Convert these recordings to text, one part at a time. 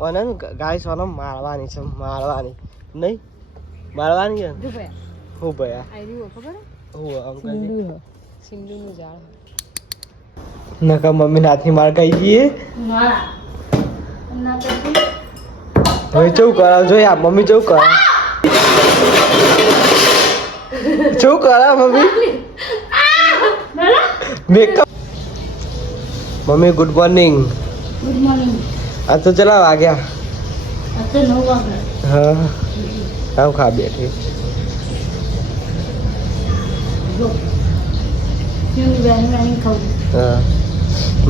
ઓને ગાય સોનો મારવાની છે મારવાની નહીં મારવાની છે હું ભયા ખબર હું અંકલ સિંદૂરનું ઝાડ નકા મમ્મી નાથી માર ખાઈ ગઈ હવે ચૌ કરાવ જો યાર મમ્મી ચૌ કરાવ ચૌ કરાવ mummy makeup mummy good morning આ તો ચલા વાગ્યા હા આવ ખા બેઠી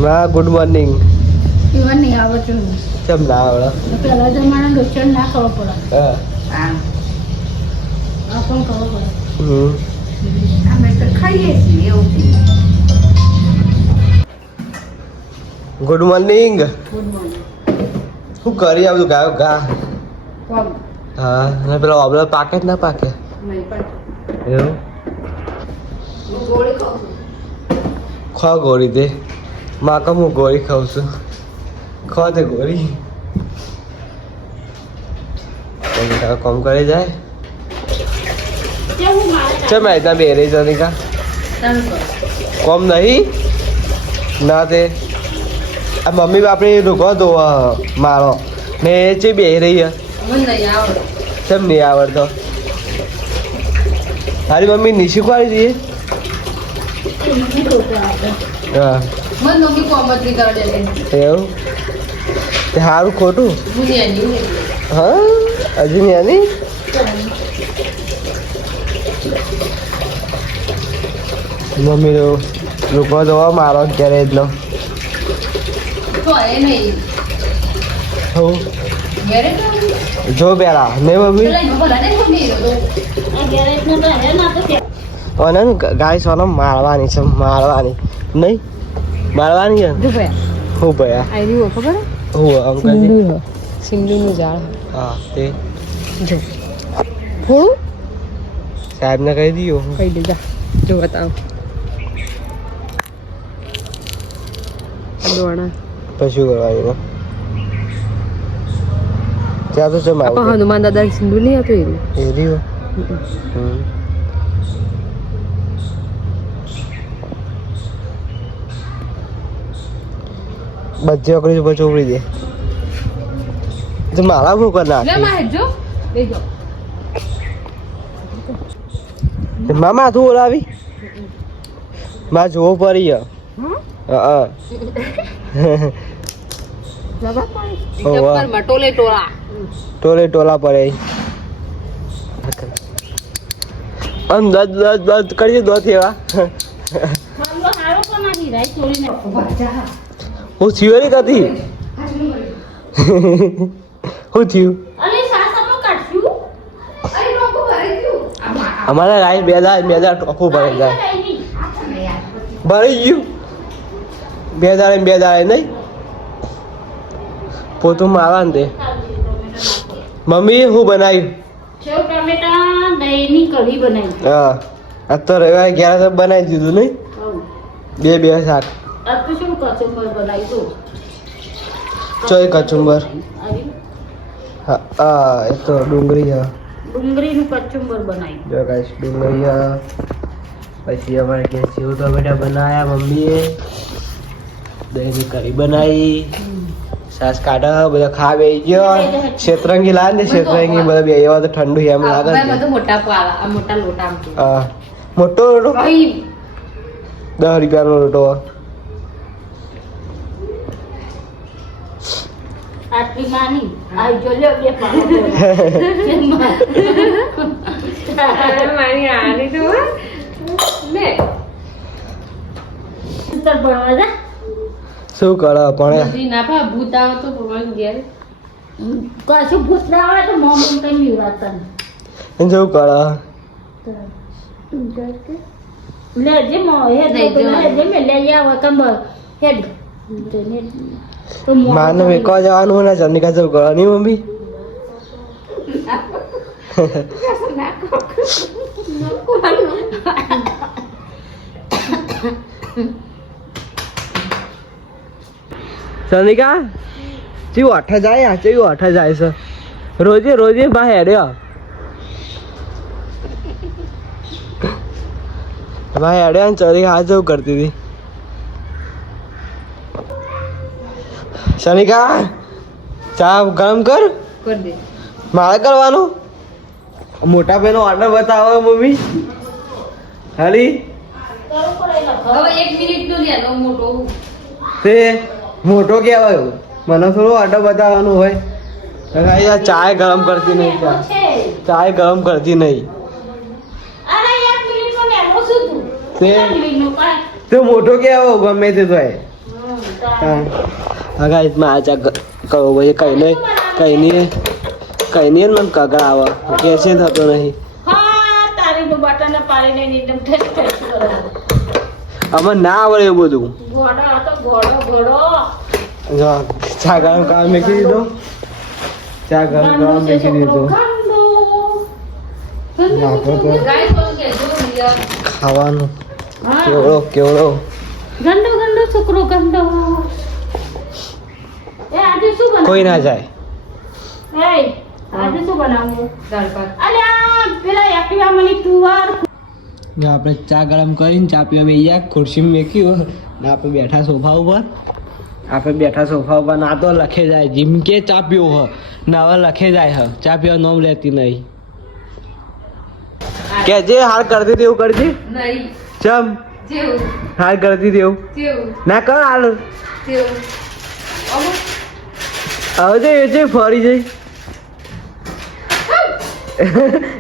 હા ગુડ મોર્નિંગ કેમ ના આવડે પેલા જમાના ડોક્ટર ના ખબર પડે હા પણ ખબર પડે અમે તો ખાઈએ છીએ એવું ગુડ મોર્નિંગ શું કરી આવતું ગાયો ગા હા અને પેલો ઓબલો પાકે જ ના પાકે એવું ખા ગોળી દે માકા હું ગોળી ખાઉં છું ખા દે ગોળી કોમ કરી જાય ચમ આયતા બે રહી જનિકા કોમ નહીં ના તે આ મમ્મી બાપડી રૂકો દો મારો ને ચે બે રહી કેમ નહીં આવડતો તારી મમ્મી ની શીખવાડી દઈએ હા એવું તે સારું ખોટું હા હજુ નહીં મમ્મી તો રૂકો દો મારો ક્યારે જ નો જો પેલા ને મમ્મી ઓને ગાય સોનો મારવાની છે મારવાની નહીં મારવાની છે હું ભયા ખબર હું અંકલ સિંદૂરનું ઝાડ હા તે જો થોડું સાહેબને કહી દીધું કહી દીધા જો બતાવો દોણા પછી કરવાનું ત્યાં તો ચમ આપા હનુમાન દાદા સિંદૂર નહીં હતું એ રહ્યું બધી ઓકરી પછી ઉભરી દે તો મારા ભૂ કર નાખે મામા તું ઓલાવી માં જોવો પડી હા ટોલે ટોલા પડે આમ દત કરી દો એવા હું થયું નથી શું થયું અમારે રાઈસ બે દાળ ટોપું ભરાઈ જાય ભરાઈ ગયું બે દાળે નહીં પોતું મારવા ને તે મમ્મી શું બનાવ્યું હા આ તો રવિવારે ઘેર બનાવી દીધું નહીં બે શાક ચોય કચુંબર હા એ તો ડુંગળી ડુંગળીનું કચુંબર બનાવ્યું જો ગાઈસ ડુંગળી પછી અમારે કે સેવ ટમેટા બનાવ્યા મમ્મીએ દહીંની કઢી બનાવી સાસ કાઢા બધા ખા બે ગયો શેતરંગી લાવે ને શેતરંગી બધા બે એવા તો ઠંડુ એમ લાગે હા મોટો લોટો 10 રૂપિયાનો લોટો આટલી નાની આ જો લે બે પાણી મારી આની તો લે ઉતર ભણવા જા શું કરે પણ ના પા ભૂત આવે તો ભગવાન ઘેર કશું ભૂત ના આવે તો મોમ કઈ નિરાતન એ શું કરે લે જે મો હે દે જે મે લે આવ કમ હેડ માને વેકવા જવાનું ને ચંદિકા શું કરવાની મમ્મી ચંદિકા ચેવું આઠા જાય આ ચેવું આઠા જાય છે રોજે રોજે ભાઈ હેડ્યો ભાઈ હેડ્યા ને ચરી હાથ જવું કરતી હતી સનિકા ચા ગરમ કર દે મારે કરવાનું મોટા ભાઈનો ઓર્ડર બતાવો મમ્મી હાલી હવે 1 મિનિટ નો લે મોટો તે મોટો કહેવાય મને થોડું ઓર્ડર બતાવવાનું હોય યાર ચાય ગરમ કરતી નહીં ચાય ગરમ કરતી નહીં અરે 1 મિનિટ નો લેવો છું તું તે 1 મિનિટ નો કાય તે મોટો કહેવો ગમે તે તો હા માં આ ચા કહો ભાઈ કઈ નહીં મને કગર આવે કે છે થતો નહીં હા તારી બટાના પાડીને એકદમ ઠસ ઠસ કરો આમાં ના આવડે એવું બધું ઘોડો તો ઘોડો જો ચા ગરમ કરવા મેકી દીધો ચા ગરમ કરવા મેકી દીધો નાખો તો ખાવાનું કેવડો ગંડો છોકરો ગંડો એ આજે શું બનાવ કોઈ ના જાય એ આજે શું બનાવવું દાળ ભાત અલ્યા પેલા એક્ટિવા મની તુવાર જો આપણે ચા ગરમ કરીને ચા પીવા બેસી ખુરશીમાં મેકી હોય ને આપણે બેઠા સોફા ઉપર ના તો લખે જાય જીમ કે ચા પીવો હ ને હવે લખે જાય હ ચા પીવા નોમ લેતી નહીં કે જે હાલ કરતી હતી એવું કરજે નહીં ચમ જેવું હાલ કરતી હતી એવું ના કર હાલ હવે જે ફરી જઈ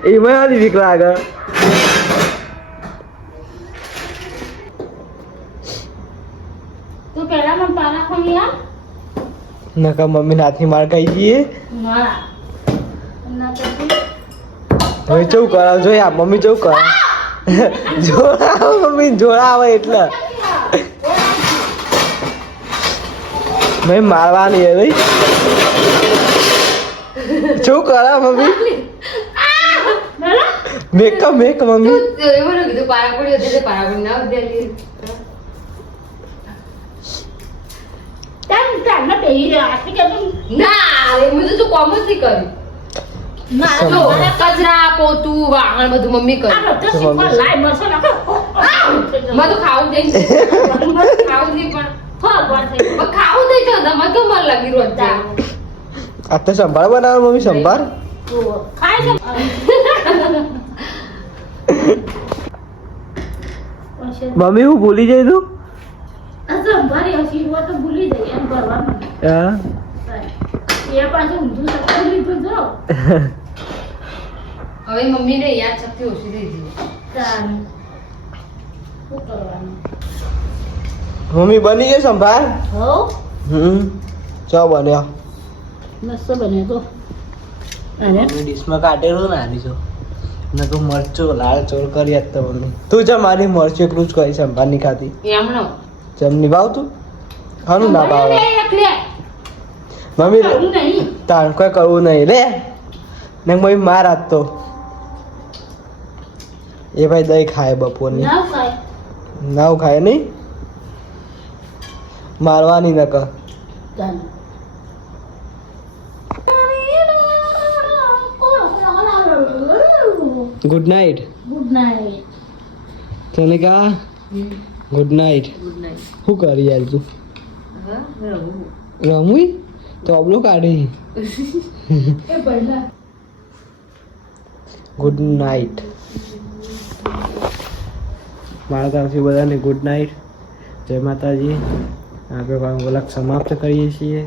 એમાં આની બીક લાગે તું પહેલા મને પાલા ખોલી આ નકા મમ્મી નાથી માર ખાઈ જઈએ ના ના તો હવે ચેવું કરાવ જોઈએ આ મમ્મી ચેવું કરાવ જોડાવ મમ્મી જોડાવે એટલે ભાઈ મારવાની હે ભાઈ શું કરાવ મમ્મી મેક મમ્મી કચરા પોતું વાહણ બધું મમ્મી કરે મારે તો ખાવું જઈ ખાવું નહીં પણ ખાવું નહીં તો મને તો મન લાગી રોજ આ તો સંભાર બનાવો મમ્મી સંભાર મમ્મી હું ભૂલી જઈ તું હા હવે મમ્મી ને યાદ શક્તિ ઓછી થઈ ગઈ મમ્મી બની ગઈ સંભાર ચો બન્યો મસ્ત બન્યો તો મમ્મી ડીશમાં કાઢેલું ને આની છો ને તું મરચો લાલ ચોળ કરી આજ તો મમ્મી તું જા મારી મરચું એકલું જ કરી સંભાર ની ખાતી એમનો જમ ની ભાવ તું ખાનું ના ભાવ મમ્મી તાણ કોઈ કરવું નહીં લે ને મમ્મી માર આજ તો એ ભાઈ દહીં ખાય બપોરની નાવ ખાય નહીં મારવાની ન કર ગુડ નાઇટ તને કા ગુડ નાઇટ શું કરી યાર તું રમુઈ તો અબલો કાઢી ગુડ નાઇટ મારા તરફથી બધાને ગુડ નાઇટ જય માતાજી આપણે વ્લોગ સમાપ્ત કરીએ છીએ